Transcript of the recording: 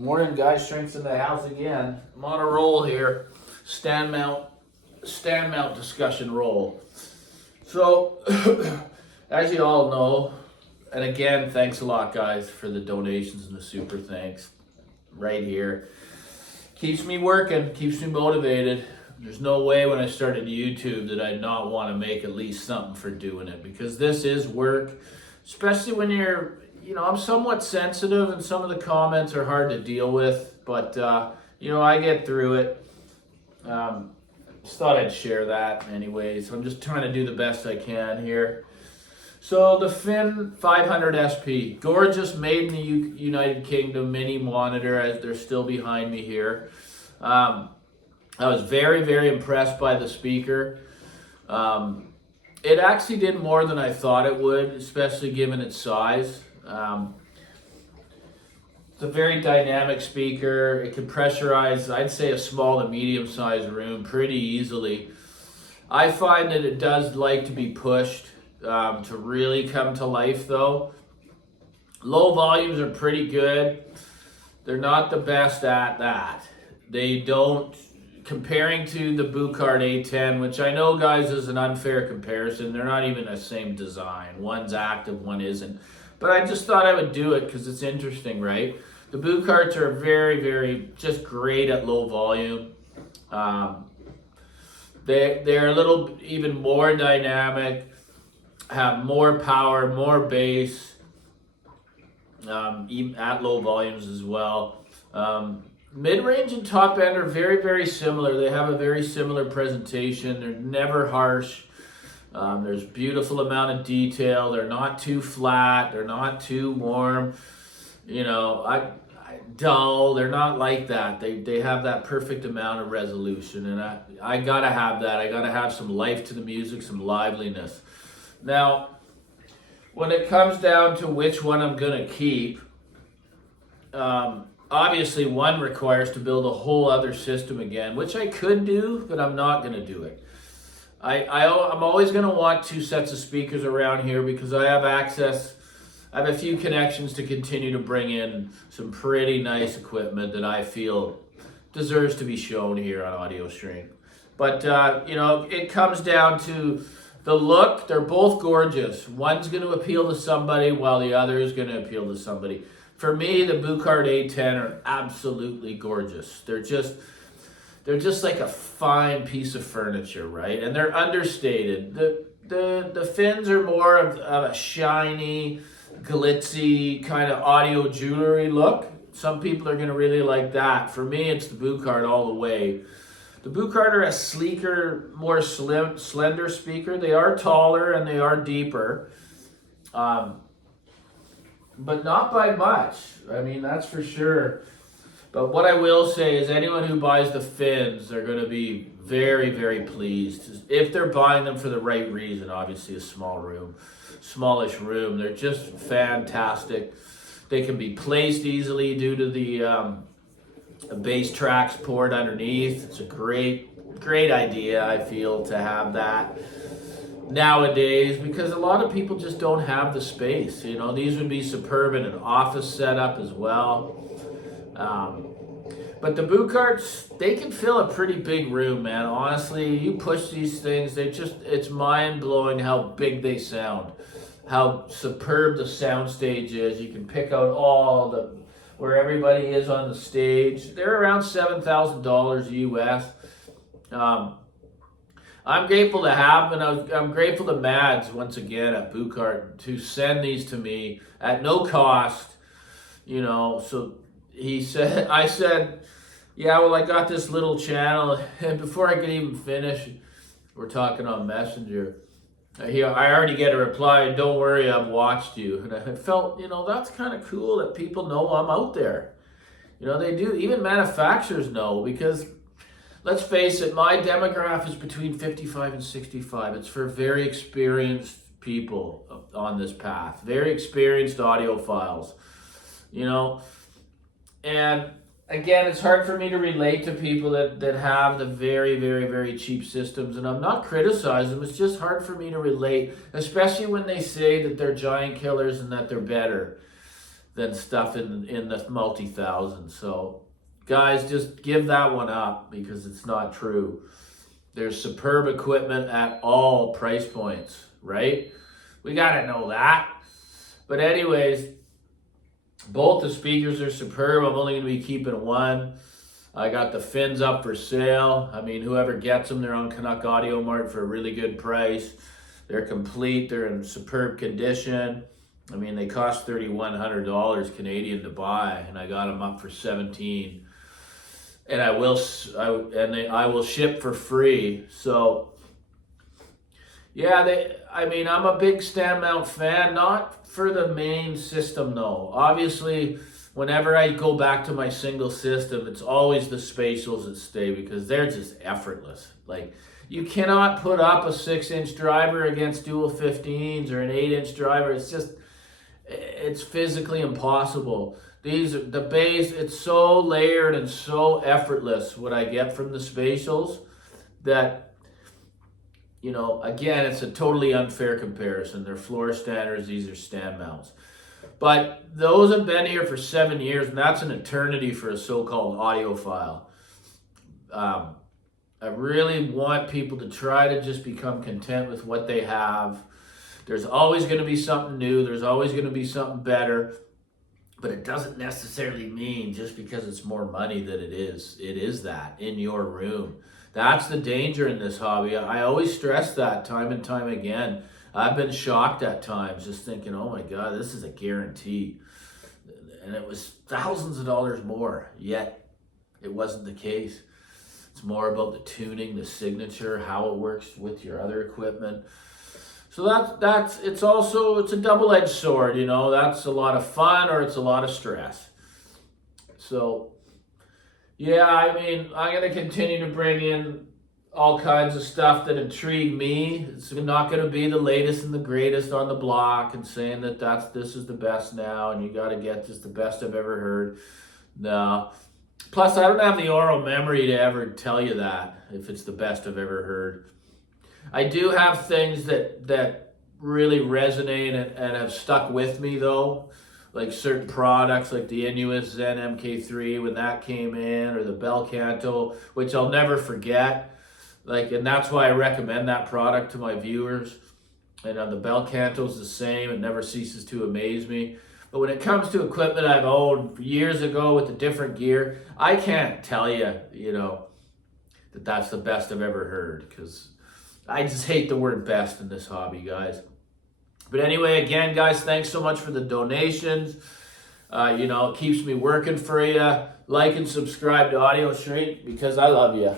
Morning, guys. Shrinks in the house again. I'm on a roll here. Stand mount discussion roll. So, as you all know, and again, thanks a lot, guys, for the donations and the super thanks. Right here. Keeps me working, keeps me motivated. There's no way when I started YouTube that I'd not want to make at least something for doing it, because this is work, especially when I'm somewhat sensitive and some of the comments are hard to deal with, but I get through it. Just thought I'd share that anyways. I'm just trying to do the best I can here. So the Fyne 500 SP, gorgeous, made in the United Kingdom mini monitor, as they're still behind me here. I was very, very impressed by the speaker. It actually did more than I thought it would, especially given its size. It's a very dynamic speaker. It can pressurize, I'd say, a small to medium-sized room pretty easily. I find that it does like to be pushed to really come to life, though. Low volumes are pretty good. They're not the best at that. They don't, comparing to the Buchardt A10, which I know, guys, is an unfair comparison. They're not even the same design. One's active, one isn't. But I just thought I would do it because it's interesting, right? The Bucharts are very, very just great at low volume. They're a little even more dynamic, have more power, more bass, even at low volumes as well. Mid-range and top end are very, very similar. They have a very similar presentation. They're never harsh. There's beautiful amount of detail. They're not too flat. They're not too warm. Dull. They're not like that. They have that perfect amount of resolution, and I gotta have that. I gotta have some life to the music, some liveliness. Now, when it comes down to which one I'm gonna keep, obviously one requires to build a whole other system again, which I could do, but I'm not gonna do it. I'm always going to want two sets of speakers around here because I have access. I have a few connections to continue to bring in some pretty nice equipment that I feel deserves to be shown here on Audio Shrink. But, it comes down to the look. They're both gorgeous. One's going to appeal to somebody while the other is going to appeal to somebody. For me, the Buchardt A10 are absolutely gorgeous. They're just like a fine piece of furniture, right? And they're understated. The Fynes are more of a shiny, glitzy kind of audio jewelry look. Some people are going to really like that. For me, it's the Buchardt all the way. The Buchardt are a sleeker, more slender speaker. They are taller and they are deeper, but not by much. I mean, that's for sure. But what I will say is anyone who buys the Fynes, they're going to be very, very pleased. If they're buying them for the right reason, obviously a smallish room. They're just fantastic. They can be placed easily due to the bass tracks poured underneath. It's a great idea, I feel, to have that nowadays, because a lot of people just don't have the space. These would be superb in an office setup as well. But the Bucharts, they can fill a pretty big room, man. Honestly, you push these things, it's mind-blowing how big they sound, how superb the sound stage is. You can pick out where everybody is on the stage. They're around $7,000 US. I'm grateful to have them, and I'm grateful to Mads, once again, at Buchardt, to send these to me at no cost, so I said, yeah, well, I got this little channel, and before I could even finish, we're talking on Messenger, I already get a reply, don't worry, I've watched you. And I felt, that's kind of cool that people know I'm out there. They do, even manufacturers know, because let's face it, my demographic is between 55 and 65. It's for very experienced people on this path, very experienced audiophiles, And again, it's hard for me to relate to people that have the very, very, very cheap systems. And I'm not criticizing them. It's just hard for me to relate, especially when they say that they're giant killers and that they're better. than stuff in the multi-thousands. So guys, just give that one up because it's not true. There's superb equipment at all price points, right? We gotta know that. But anyways, both the speakers are superb. I'm only gonna be keeping one. I got the Fynes up for sale. I mean, whoever gets them, they're on Canuck Audio Mart for a really good price. They're complete, they're in superb condition. I mean, they cost $3,100 Canadian to buy, and I got them up for 17. And I will ship for free. So yeah, I'm a big stand mount fan, not for the main system though. Obviously, whenever I go back to my single system, it's always the spatials that stay because they're just effortless. Like, you cannot put up a 6-inch driver against dual 15s or an 8-inch driver. It's physically impossible. The bass, it's so layered and so effortless what I get from the spatials that, again, it's a totally unfair comparison. They're floor standards, these are stand mounts. But those have been here for 7 years, and that's an eternity for a so-called audiophile. I really want people to try to just become content with what they have. There's always going to be something new. There's always going to be something better. But it doesn't necessarily mean just because it's more money that it is that in your room. That's the danger in this hobby. I always stress that time and time again. I've been shocked at times just thinking, oh my God, this is a guarantee. And it was thousands of dollars more, yet it wasn't the case. It's more about the tuning, the signature, how it works with your other equipment. So it's a double-edged sword, that's a lot of fun or it's a lot of stress. So yeah, I'm going to continue to bring in all kinds of stuff that intrigue me. It's not going to be the latest and the greatest on the block and saying that this is the best now and you got to get this the best I've ever heard. No. Plus, I don't have the oral memory to ever tell you that if it's the best I've ever heard. I do have things that really resonate and have stuck with me though, like certain products like the Inuit Zen MK3 when that came in, or the Bel Canto, which I'll never forget. And that's why I recommend that product to my viewers. And the Bel Canto's the same, it never ceases to amaze me. But when it comes to equipment I've owned years ago with the different gear, I can't tell you, that that's the best I've ever heard, because I just hate the word best in this hobby, guys. But anyway, again, guys, thanks so much for the donations. It keeps me working for you. Like and subscribe to Audio Street because I love you.